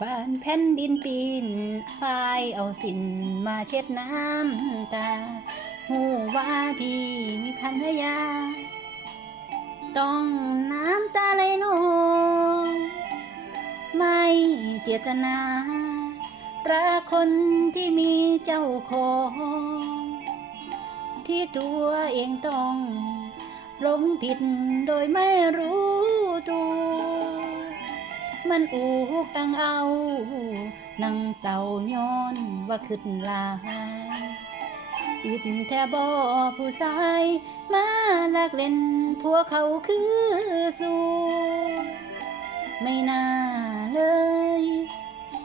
ผ่านแผ่นดินปีนพายเอาสินมาเช็ดน้ำตา หูว่าพี่มีภรรยา ต้องน้ำตาไหลนองไม่เจตนารักคนที่มีเจ้าของ ที่ตัวเองต้องหลงผิดโดยไม่รู้ มันอูกอังเอานังเศร้าย้อนว่าขึ้นลายอึดแทบอผู้ชาย มาลักเล่นพวกเขาคือสู้ไม่น่าเลย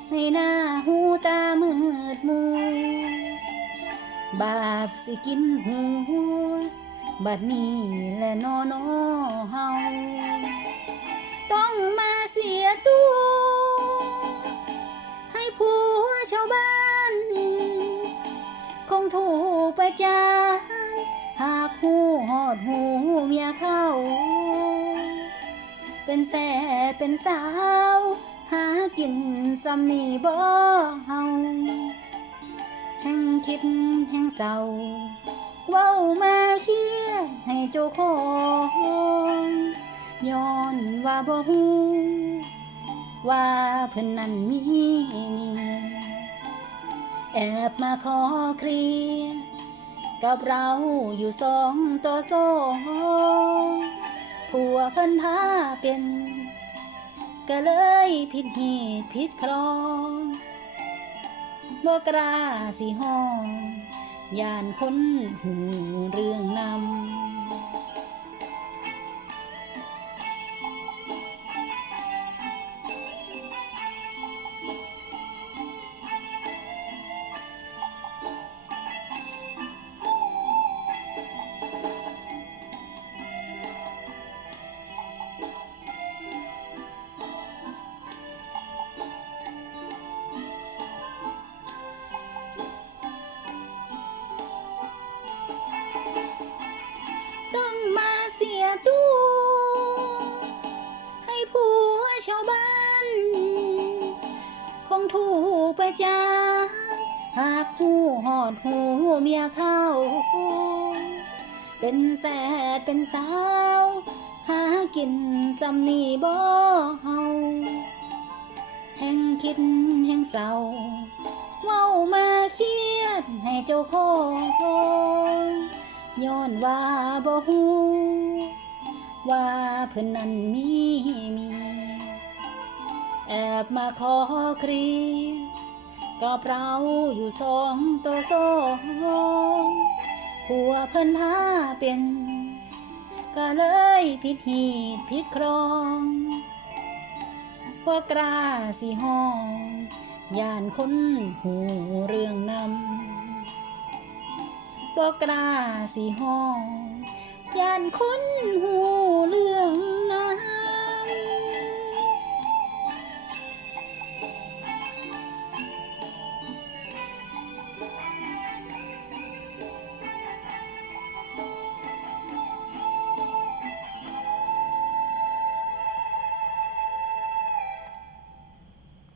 ไม่น่าหูตามืดมู บาปสิกินหัวบัดนี้และนอนอเฮา ดหูเมียเข้า เป็นแสเป็นสาว หากินสำนีบ่เฮาแห่งคิดแห่งเศร้าเว้ามาเคียให้เจ้าของย้อนว่าบ่ฮู้ว่าเพิ่นนั้นมีเมียแอบมาขอเคลียร์ กับเราอยู่สองต่อสองผัวเพิ่นพาเป็น ก็เลยผิดเหตุผิดครองบ่กล้าสิห้องยานคนหูเรื่องนำ จาหากหูหอดหูเมียเข้า เป็นแสดเป็นสาว หากินจำนี่บ่เฮาแห่งคิดแห่งเศร้าเว้ามาเครียดให้เจ้าของย้อนว่าบ่ฮู้ว่าเพิ่นนั้นมีมี แอบมาขอเคลีย กับเราอยู่สองต่อสองผัวเพิ่นพาเป็น ก็เลยผิดหีดผิดครองว่ากล้าสิห้องย่านคนหูเรื่องนำบอกกล้าสิห้องย่านคนหู